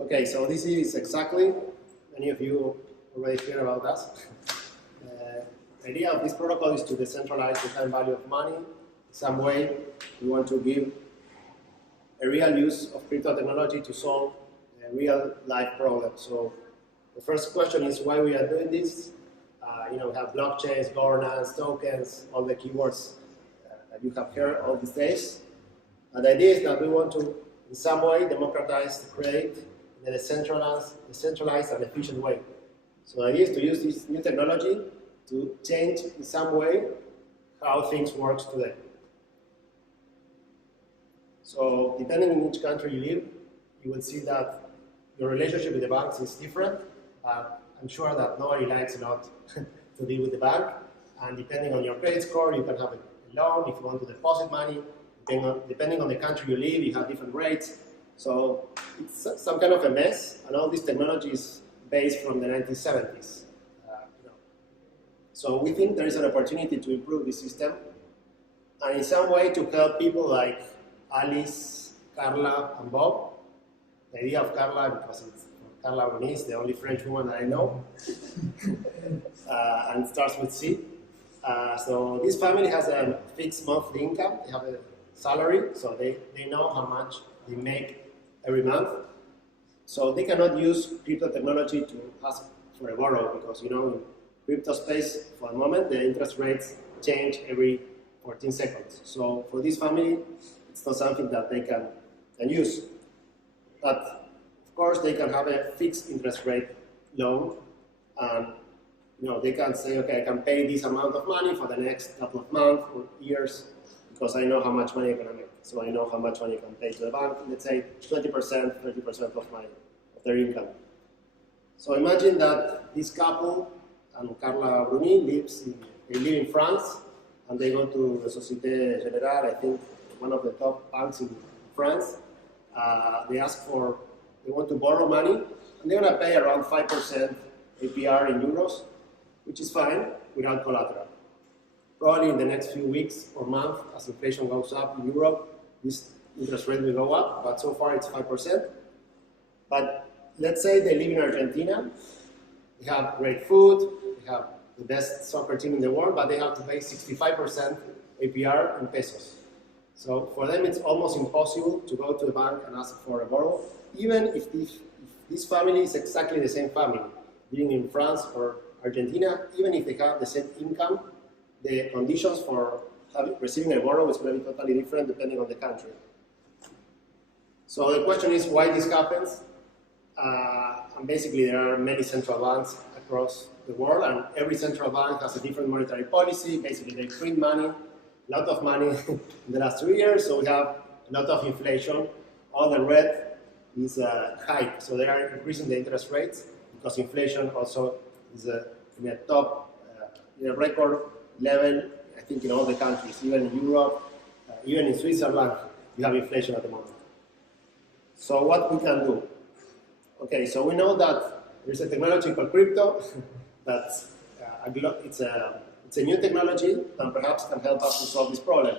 Okay, so this is exactly, many of you already heard about us. The idea of this protocol is to decentralize the time value of money. In some way, we want to give a real use of crypto technology to solve a real life problem. So the first question is why we are doing this. We have blockchains, governance, tokens, all the keywords that you have heard all these days. And the idea is that we want to, in some way, democratize the credit in a decentralized and efficient way. So the idea is to use this new technology to change, in some way, how things work today. So depending on which country you live, you will see that your relationship with the banks is different. I'm sure that nobody likes a lot to deal with the bank. And depending on your credit score, you can have a loan if you want to deposit money. Depending on the country you live, you have different rates. So it's some kind of a mess. And all this technology is based from the 1970s. So we think there is an opportunity to improve the system. And in some way to help people like Alice, Carla, and Bob. The idea of Carla, because it's Carla Bruni's, the only French woman that I know, and it starts with C. So this family has a fixed monthly income. They have a salary, so they know how much they make every month. So they cannot use crypto technology to ask for a borrow because, in crypto space, for the moment, the interest rates change every 14 seconds. So for this family, it's not something that they can use. But of course, they can have a fixed interest rate loan, and they can say, okay, I can pay this amount of money for the next couple of months or years because I know how much money I'm going to make. So I know how much money I can pay to the bank. Let's say 20%, 30% of their income. So imagine that this couple and Carla Bruni live in France, and they go to the Société Générale, I think one of the top banks in France. They want to borrow money, and they're going to pay around 5% APR in euros, which is fine without collateral. Probably in the next few weeks or months, as inflation goes up in Europe, this interest rate will go up, but so far it's 5%. But let's say they live in Argentina, they have great food, they have the best soccer team in the world, but they have to pay 65% APR in pesos. So for them, it's almost impossible to go to the bank and ask for a borrow, even if this family is exactly the same family, living in France or Argentina, even if they have the same income, the conditions for receiving a borrow is going to be totally different depending on the country. So the question is why this happens. And basically, there are many central banks across the world, and every central bank has a different monetary policy. Basically, they print money, a lot of money in the last 2 years, so we have a lot of inflation. All the red is high, so they are increasing the interest rates because inflation also is in a top, in a record level, I think, in all the countries, even in Europe, even in Switzerland, you have inflation at the moment. So what we can do? Okay, so we know that there's a technology called crypto that's it's a new technology and perhaps can help us to solve this problem.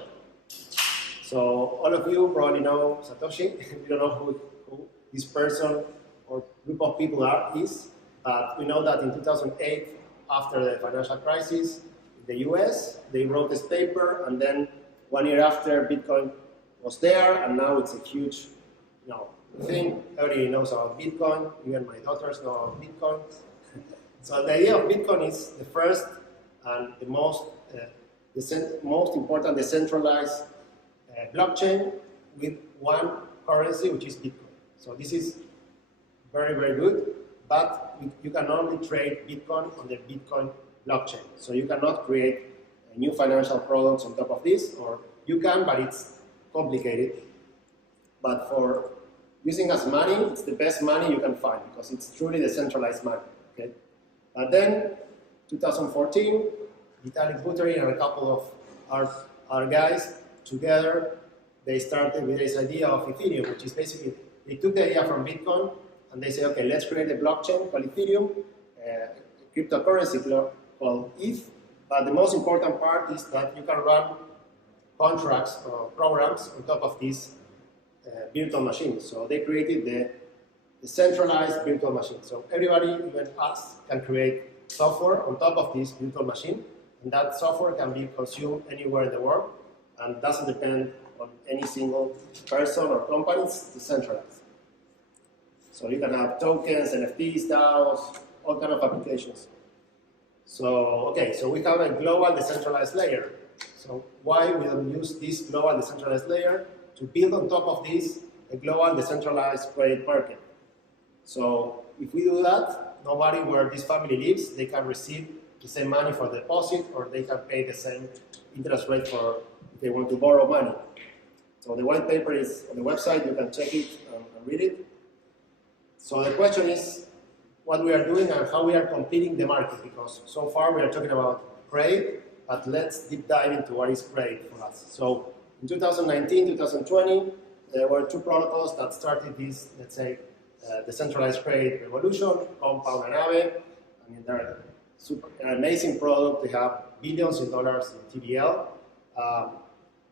So all of you probably know Satoshi. We don't know who this person or group of people is, but we know that in 2008, after the financial crisis in the US, they wrote this paper, and then 1 year after, Bitcoin was there, and now it's a huge thing. Everybody knows about Bitcoin, even my daughters know about Bitcoin. So the idea of Bitcoin is the first and the most important decentralized blockchain with one currency, which is Bitcoin. So this is very, very good, but you can only trade Bitcoin on the Bitcoin blockchain. So you cannot create new financial products on top of this, or you can, but it's complicated. But for using as money, it's the best money you can find because it's truly decentralized money. Okay? But then, 2014, Vitalik Buterin and a couple of our guys together, they started with this idea of Ethereum, which is basically, they took the idea from Bitcoin and they say, okay, let's create a blockchain called Ethereum, a cryptocurrency called ETH. But the most important part is that you can run contracts or programs on top of these virtual machines. So they created the decentralized virtual machine. So everybody, even us, can create software on top of this virtual machine, and that software can be consumed anywhere in the world and doesn't depend on any single person or company. It's decentralized. So you can have tokens, NFTs, DAOs, all kind of applications. So, okay, so we have a global decentralized layer. So why we don't use this global decentralized layer to build on top of this a global decentralized credit market? So if we do that, nobody where this family lives, they can receive the same money for deposit, or they can pay the same interest rate for if they want to borrow money. So the white paper is on the website, you can check it and read it. So the question is what we are doing and how we are competing the market, because so far we are talking about credit, but let's deep dive into what is credit for us. So in 2019, 2020, there were two protocols that started this, let's say, decentralized credit revolution, Compound and Aave. I mean, they're an amazing product. They have billions in dollars in TVL.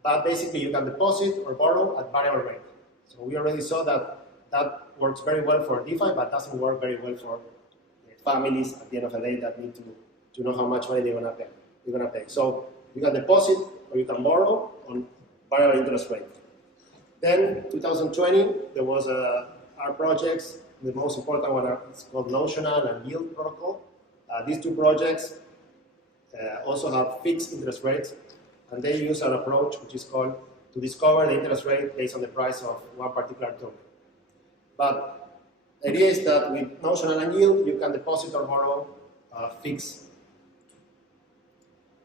But basically, you can deposit or borrow at variable rate. So we already saw that that works very well for DeFi, but doesn't work very well for families at the end of the day that need to know how much money they're gonna pay. So you can deposit or you can borrow on variable interest rate. Then 2020, there was our projects. The most important one is called Notional and Yield Protocol. These two projects also have fixed interest rates, and they use an approach which is called to discover the interest rate based on the price of one particular token. But the idea is that with Notional and Yield, you can deposit or borrow fixed.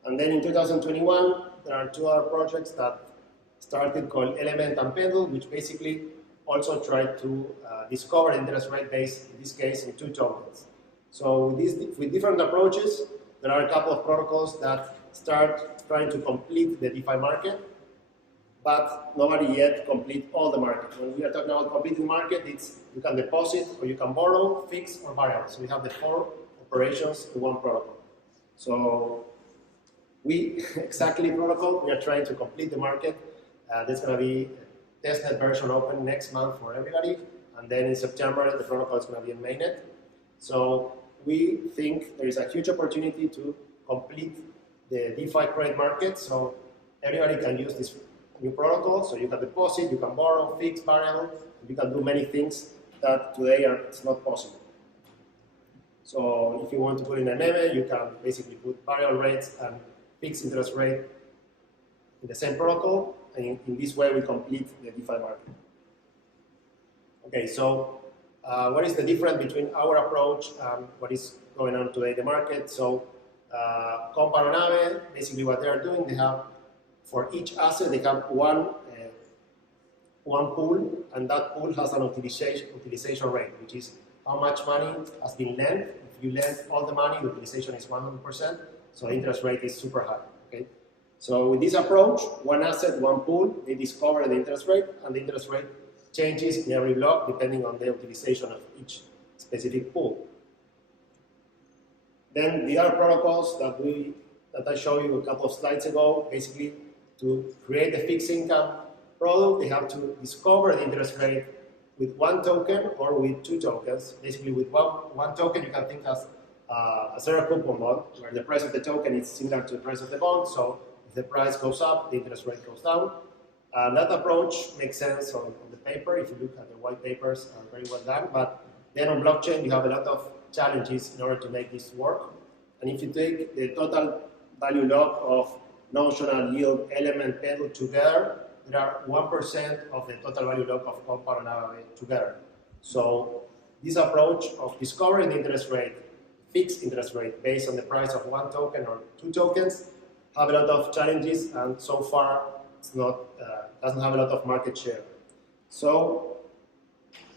And then in 2021, there are two other projects that started called Element and Pendle, which basically also tried to discover interest rate based, in this case, in two tokens. So with different approaches, there are a couple of protocols that start trying to complete the DeFi market, but nobody yet complete all the market. When we are talking about completing the market, it's you can deposit or you can borrow, fixed or variable. So we have the four operations in one protocol. So we, exactly protocol, we are trying to complete the market. There's going to be a testnet version open next month for everybody, and then in September, the protocol is going to be in mainnet. So we think there is a huge opportunity to complete the DeFi credit market, so everybody can use this new protocol. So you can deposit, you can borrow, fix, variable, you can do many things that today it's not possible. So if you want to put in an MA, you can basically put variable rates and fixed interest rate in the same protocol, and in this way we complete the DeFi market. Okay, so what is the difference between our approach and what is going on today in the market? So Compound and Aave, basically what they are doing, they have, for each asset, they have one pool, and that pool has an utilization rate, which is how much money has been lent. If you lend all the money, the utilization is 100%, so the interest rate is super high. Okay? So with this approach, one asset, one pool, they discover the interest rate, and the interest rate changes in every block depending on the utilization of each specific pool. Then the other protocols that I showed you a couple of slides ago, basically to create a fixed income product, they have to discover the interest rate with one token or with two tokens. Basically with one token, you can think as a zero coupon bond, where the price of the token is similar to the price of the bond. So if the price goes up, the interest rate goes down. And that approach makes sense on the paper. If you look at the white papers, are very well done. But then on blockchain, you have a lot of challenges in order to make this work. And if you take the total value lock of Notional, Yield, Element, Pendle together, there are 1% of the total value lock of Compound and Aave together. So this approach of discovering the interest rate, fixed interest rate based on the price of one token or two tokens, have a lot of challenges, and so far it's not doesn't have a lot of market share. So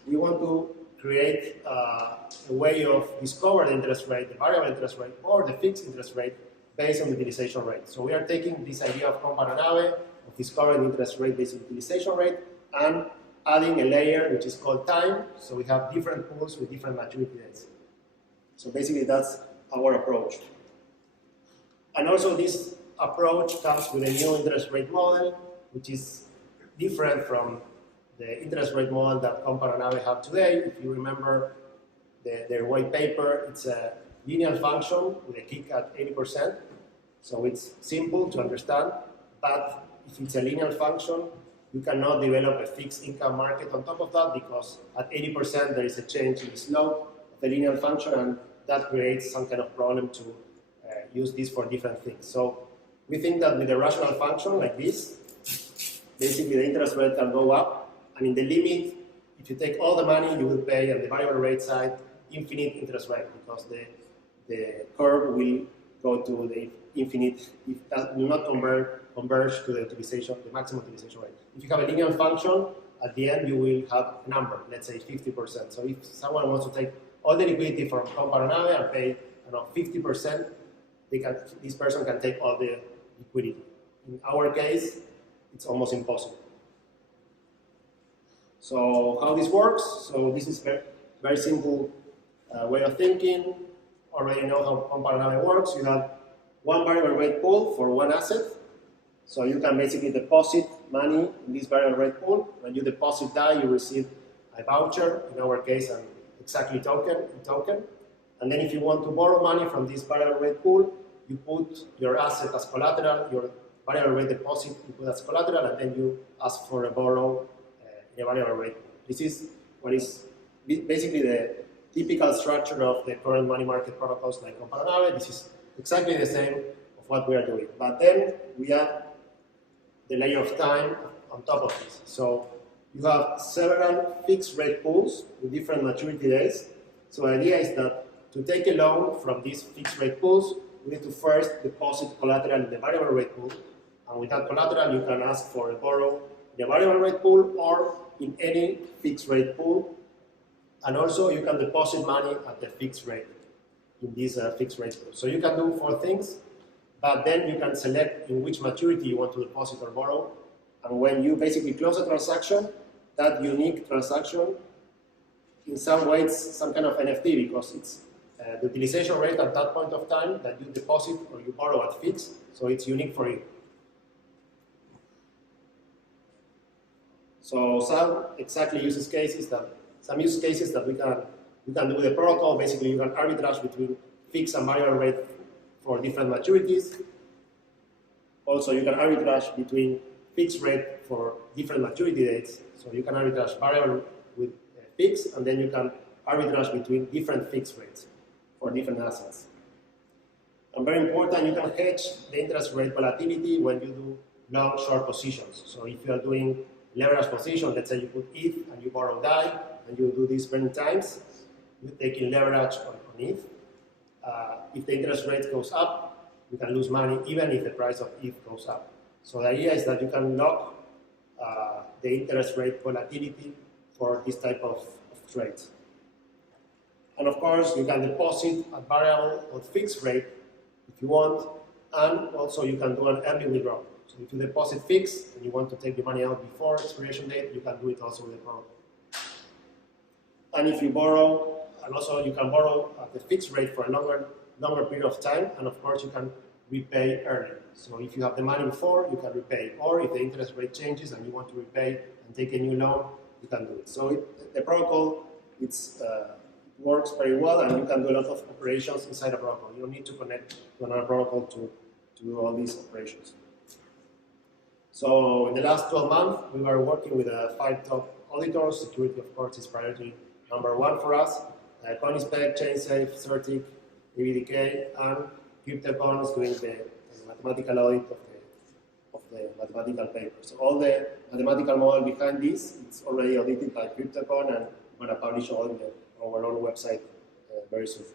we want to create a way of discovering the interest rate, the variable interest rate, or the fixed interest rate based on the utilization rate. So we are taking this idea of Compound and Aave, of discovering the interest rate based on utilization rate, and adding a layer which is called time. So we have different pools with different maturity dates. So basically that's our approach. And also this approach comes with a new interest rate model, which is different from the interest rate model that Compound and Aave have today. If you remember their white paper, it's a linear function with a kick at 80%. So it's simple to understand, but if it's a linear function, you cannot develop a fixed income market on top of that because at 80% there is a change in the slope of the linear function, and that creates some kind of problem to use this for different things. So we think that with a rational function like this, basically the interest rate can go up, and in the limit, if you take all the money, you will pay on the variable rate side infinite interest rate because the curve will go to the infinite, if that will not converge to the utilization, the maximum utilization rate. If you have a linear function, at the end you will have a number, let's say 50%. So if someone wants to take all the liquidity from Compound and Aave and pay, I don't know, 50%, this person can take all the liquidity. In our case, it's almost impossible. So how this works? So this is very simple way of thinking. Already know how Compound and Aave works. You have one variable rate pool for one asset. So you can basically deposit money in this variable rate pool. When you deposit that, you receive a voucher, in our case, an ETHCC token. And then if you want to borrow money from this variable rate pool, you put your asset as collateral, your variable rate deposit you put as collateral, and then you ask for a borrow in a variable rate pool. This is what is basically the typical structure of the current money market protocols like Compound and Aave. This is exactly the same of what we are doing. But then we add the layer of time on top of this. So you have several fixed rate pools with different maturity days. So the idea is that to take a loan from these fixed rate pools, we need to first deposit collateral in the variable rate pool. And with that collateral, you can ask for a borrow in the variable rate pool or in any fixed rate pool. And also you can deposit money at the fixed rate in this fixed rate pool. So you can do 4 things, but then you can select in which maturity you want to deposit or borrow. And when you basically close a transaction, that unique transaction, in some ways, some kind of NFT, because it's the utilization rate at that point of time that you deposit or you borrow at fixed, so it's unique for you. So some use cases that we can do with the protocol. Basically, you can arbitrage between fixed and variable rate for different maturities. Also, you can arbitrage between fixed rate for different maturity dates. So you can arbitrage variable with fixed, and then you can arbitrage between different fixed rates for different assets. And very important, you can hedge the interest rate volatility when you do long short positions. So if you are doing leverage position, let's say you put ETH and you borrow DAI, and you do this many times, you're taking leverage on ETH. If the interest rate goes up, you can lose money even if the price of ETH goes up. So the idea is that you can lock the interest rate volatility for this type of trades. And of course, you can deposit at variable or fixed rate if you want, and also you can do an early withdrawal. So if you deposit fixed and you want to take the money out before expiration date, you can do it also with the protocol. And if you borrow, and also you can borrow at the fixed rate for a longer period of time, and of course you can repay early. So if you have the money before, you can repay. Or if the interest rate changes and you want to repay and take a new loan, you can do it. So the protocol, works very well, and you can do a lot of operations inside a protocol. You don't need to connect to another protocol to do all these operations. So in the last 12 months, we were working with 5 top auditors. Security, of course, is priority number 1 for us. CoinSpec, ChainSafe, Certic, EBDK, and Cryptocon is doing the mathematical audit of the mathematical paper. So all the mathematical model behind this, it's already audited by Cryptocon, and we're going to publish all in our own website very soon.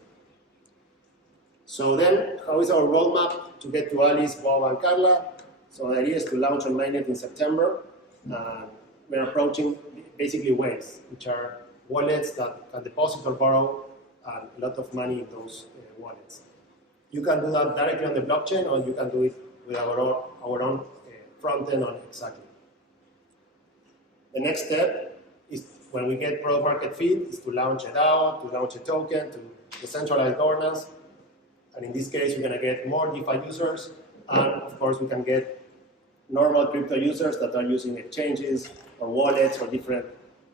So then, how is our roadmap to get to Alice, Bob, and Carla? So the idea is to launch on mainnet in September. We're approaching basically waves, which are wallets that can deposit or borrow a lot of money in those wallets. You can do that directly on the blockchain, or you can do it with our own front end on ETHCC. The next step is, when we get product market fit, is to launch a DAO, to launch a token, to decentralize governance. And in this case, we're going to get more DeFi users, and of course, we normal crypto users that are using exchanges or wallets or different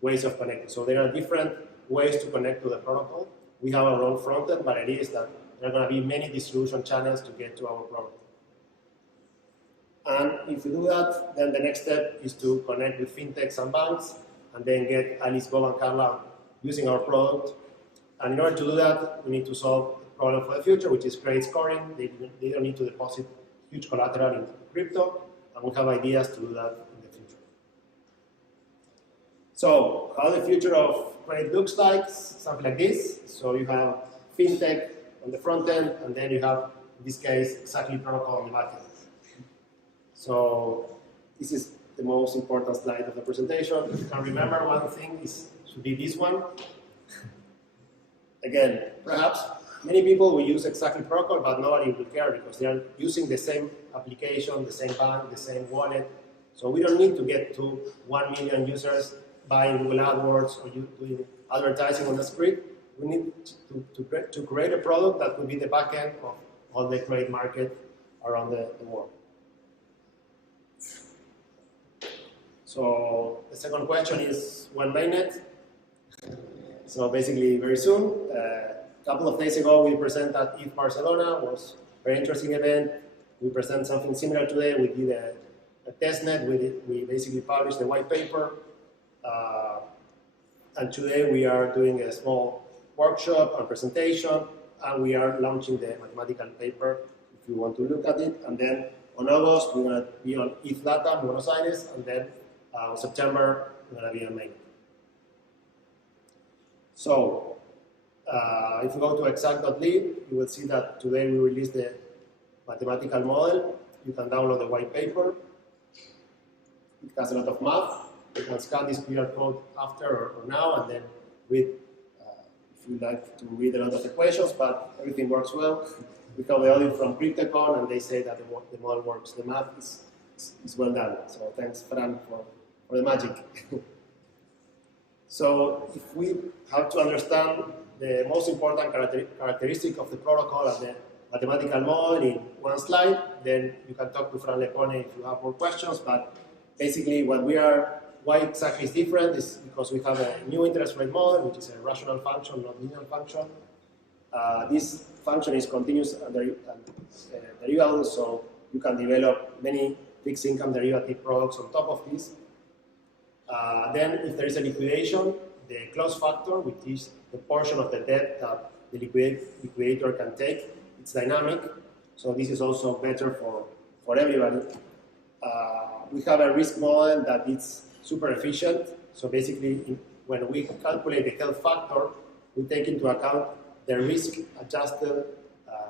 ways of connecting. So there are different ways to connect to the protocol. We have our own frontend, but it is that there are going to be many distribution channels to get to our protocol. And if we do that, then the next step is to connect with fintechs and banks, and then get Alice, Bob, and Carla using our product. And in order to do that, we need to solve the problem for the future, which is credit scoring. They don't need to deposit huge collateral into crypto, and we have ideas to do that in the future. So how the future of credit looks like, something like this. So you have fintech on the front end, and then you have, in this case, exactly protocol on the back end. So this is the most important slide of the presentation. If you can remember, one thing should be this one. Again, perhaps many people will use exactly protocol, but nobody will care because they are using the same application, the same bank, the same wallet. So we don't need to get to 1 million users buying Google AdWords or doing advertising on the screen. We need to create a product that will be the back end of all the credit market around the world. So the second question is, when mainnet? So basically very soon. A couple of days ago we presented at ETH Barcelona. It was a very interesting event. We presented something similar today. We did a testnet. We basically published the white paper. And today we are doing a small workshop and presentation, and we are launching the mathematical paper if you want to look at it. And then on August we're going to be on ETH Latam, Buenos Aires, and then in September we're going to be on Maine. So if you go to exact.ly, you will see that today we released the mathematical model. You can download the white paper. It has a lot of math. You can scan this QR code after or now, and then read, if you like to read a lot of equations, but everything works well. We have the audit from CryptoCon, and they say that the model works. The math is well done. So thanks, Fran, for the magic. So if we have to understand the most important characteristic of the protocol and the mathematical model in one slide, then you can talk to Fran Lepone if you have more questions. But basically why exactly is different is because we have a new interest rate model, which is a rational function, not linear function. This function is continuous and derivable, so you can develop many fixed income derivative products on top of this. Then if there is a liquidation, the close factor, which is the portion of the debt that the liquidator can take, it's dynamic. So this is also better for everybody. We have a risk model that is super efficient. So basically, when we calculate the health factor, we take into account the risk-adjusted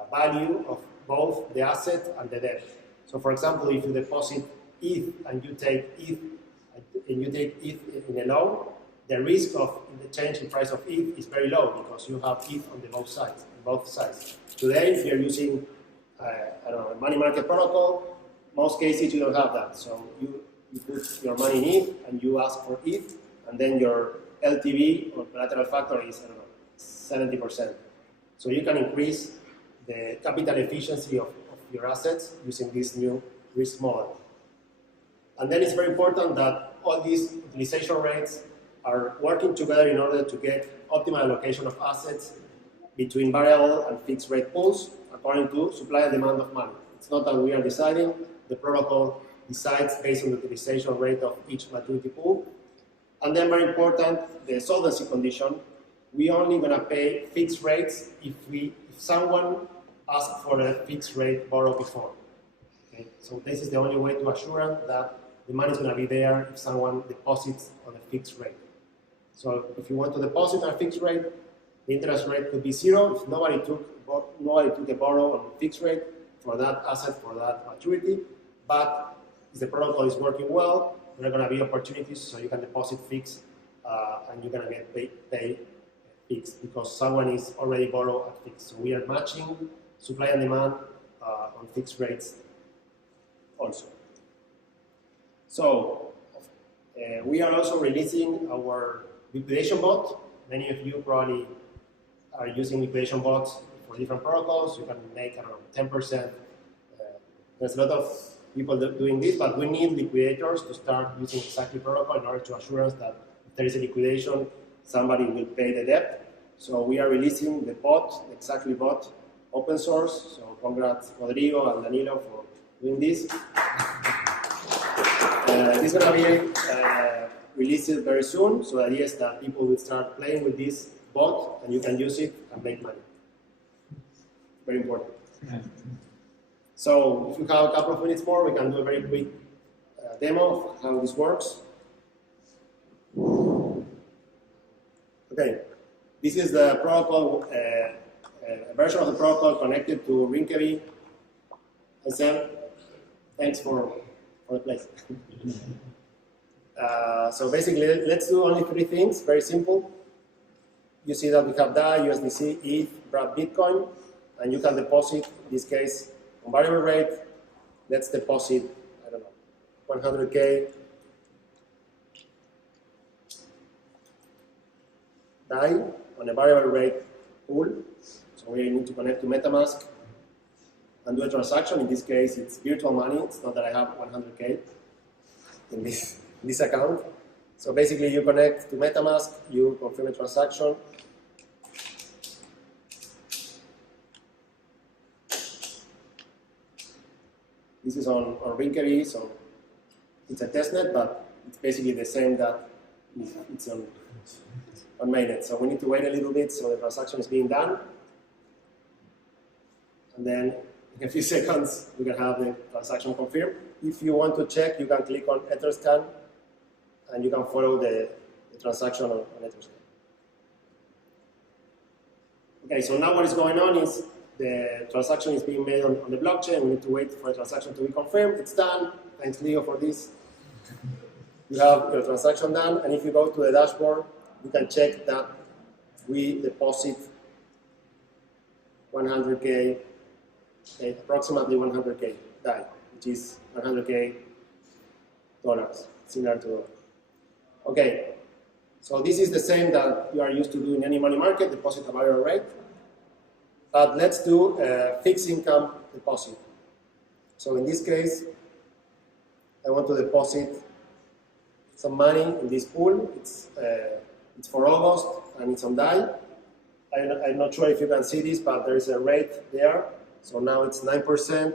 value of both the asset and the debt. So for example, if you deposit ETH and you take ETH in a loan, the risk of the change in price of ETH is very low because you have ETH on both sides. Today, if you're using I don't know, a money market protocol, most cases you don't have that. So you put your money in ETH and you ask for ETH, and then your LTV or collateral factor is, I don't know, 70%. So you can increase the capital efficiency of your assets using this new risk model. And then it's very important that all these utilization rates are working together in order to get optimal allocation of assets between variable and fixed rate pools according to supply and demand of money. It's not that we are deciding, the protocol decides based on the utilization rate of each maturity pool. And then very important, the solvency condition. We only going to pay fixed rates if someone asked for a fixed rate borrow before. Okay? So this is the only way to assure that the money is going to be there if someone deposits on a fixed rate. So if you want to deposit on a fixed rate, the interest rate could be zero if nobody took a borrow on a fixed rate for that asset, for that maturity. But if the protocol is working well, there are going to be opportunities so you can deposit fixed and you're going to get paid fixed because someone is already borrowed at fixed. So we are matching supply and demand on fixed rates also. So we are also releasing our liquidation bot. Many of you probably are using liquidation bots for different protocols. You can make, I don't know, 10%. There's a lot of people doing this, but we need liquidators to start using exactly protocol in order to assure us that if there is a liquidation, somebody will pay the debt. So we are releasing the bot, the exactly bot, open source. So congrats, Rodrigo and Danilo, for doing this. This is going to be released very soon. So the idea is that people will start playing with this bot, and you can use it and make money. Very important. So if you have a couple of minutes more, we can do a very quick demo of how this works. Okay, this is the protocol, a version of the protocol connected to Rinkeby. Hi Sam, thanks for the place. So basically, let's do only 3 things, very simple. You see that we have DAI, USDC, ETH, Bitcoin, and you can deposit, in this case, on variable rate. Let's deposit, I don't know, 100K DAI on a variable rate pool. So we need to connect to MetaMask and do a transaction. In this case, it's virtual money. It's not that I have 100K in this account. So basically, you connect to MetaMask, you confirm a transaction. This is on Rinkeby, so it's a testnet, but it's basically the same that it's on mainnet. So we need to wait a little bit so the transaction is being done. And then in a few seconds, we can have the transaction confirmed. If you want to check, you can click on ETHCC and you can follow the transaction on ETHCC. Okay, so now what is going on is the transaction is being made on the blockchain. We need to wait for the transaction to be confirmed. It's done. Thanks, Leo, for this. You have your transaction done, and if you go to the dashboard, you can check that we deposit 100K, approximately 100K DAI, which is 100K dollars, similar to dollar. Okay, so this is the same that you are used to do in any money market, deposit a variable rate. But let's do a fixed income deposit. So in this case, I want to deposit some money in this pool. It's for August and it's on DAI. I'm not sure if you can see this, but there is a rate there. So now it's 9%.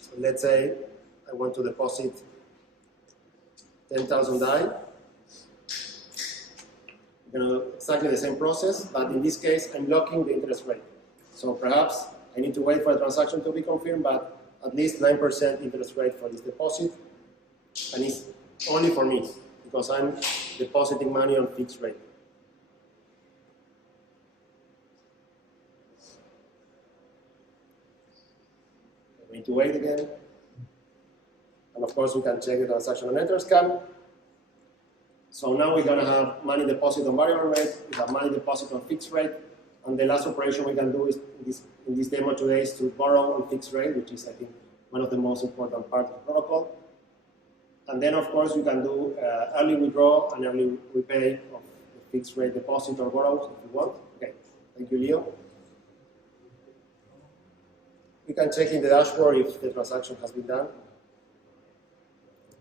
So let's say I want to deposit 10,000 DAI. Exactly the same process, but in this case, I'm locking the interest rate. So perhaps I need to wait for the transaction to be confirmed, but at least 9% interest rate for this deposit, and it's only for me, because I'm depositing money on fixed rate. We need to wait again. And of course, we can check the transaction on ETHCC. So now we're going to have money deposit on variable rate, we have money deposit on fixed rate, and the last operation we can do is in this demo today is to borrow on fixed rate, which is, I think, one of the most important parts of the protocol. And then, of course, you can do early withdrawal and early repay of the fixed rate deposit or borrows if you want. Okay, thank you, Leo. We can check in the dashboard if the transaction has been done.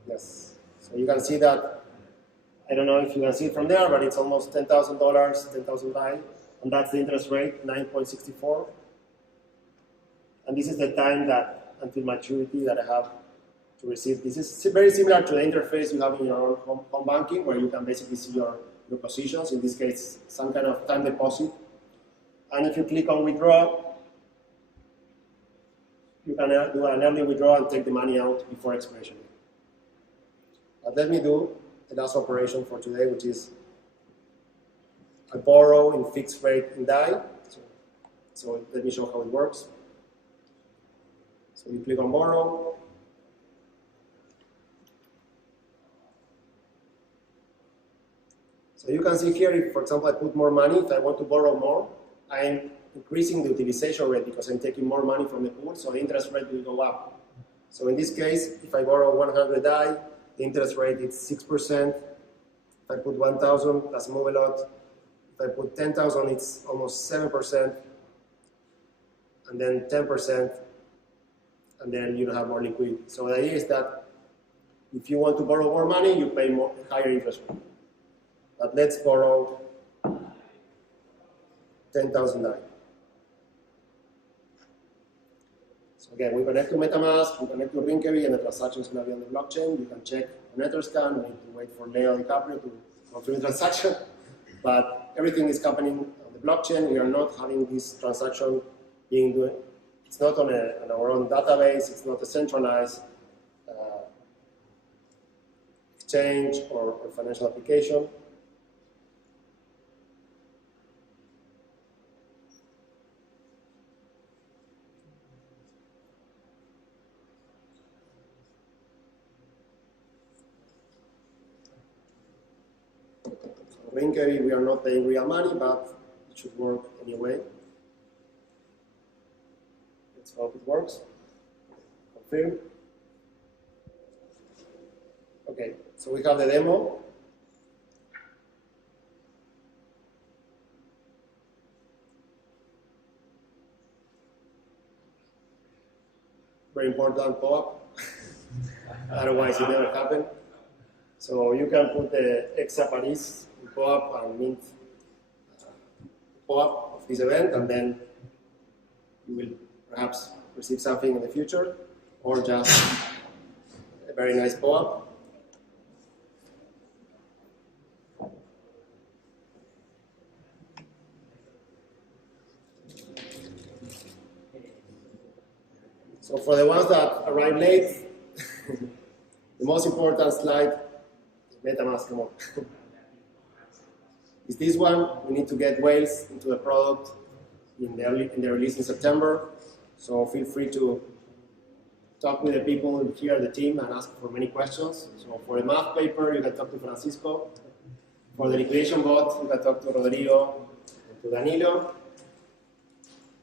Yes, so you can see that. I don't know if you can see it from there, but it's almost $10,000, 10,000 DAI, and that's the interest rate, 9.64. And this is the time that until maturity that I have to receive. This is very similar to the interface you have in your own home banking, where you can basically see your positions. In this case, some kind of time deposit. And if you click on withdraw, you can do an early withdrawal and take the money out before expiration. But let me do the last operation for today, which is I borrow in fixed rate in DAI. So let me show how it works. So you click on borrow. So you can see here, if, for example, I put more money, if I want to borrow more, I'm increasing the utilization rate because I'm taking more money from the pool, so the interest rate will go up. So in this case, if I borrow 100 DAI, the interest rate is 6%. If I put 1,000, doesn't move a lot. If I put 10,000, it's almost 7%. and then 10%, and then you have more liquidity. So the idea is that if you want to borrow more money, you pay higher interest rate. But let's borrow $10,000. So again, we connect to MetaMask, we connect to Rinkevi, and the transaction is going to be on the blockchain. You can check on Etherscan. We need to wait for Leo DiCaprio to confirm the transaction. But everything is happening on the blockchain. We are not having this transaction being doing. It's not on our own database. It's not a centralized exchange or financial application. Rinkevi, we are not paying real money, but it should work anyway. Let's hope it works. Confirm. Okay, so we have the demo. Very important pop-up. Otherwise, it never happened. So you can put the Exa Paris in pop-up and mint pop-up of this event, and then you will perhaps receive something in the future, or just a very nice pop-up. So for the ones that arrive late, the most important slide, MetaMask, come on, is this one. We need to get whales into the product in the release in September. So feel free to talk with the people here at the team and ask for many questions. So for the math paper, you can talk to Francisco. For the liquidation bot, you can talk to Rodrigo and to Danilo.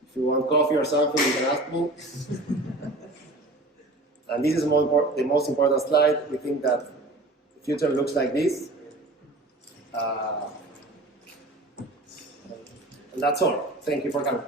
If you want coffee or something, you can ask me. And this is the most important slide. We think that the future looks like this. And that's all. Thank you for coming.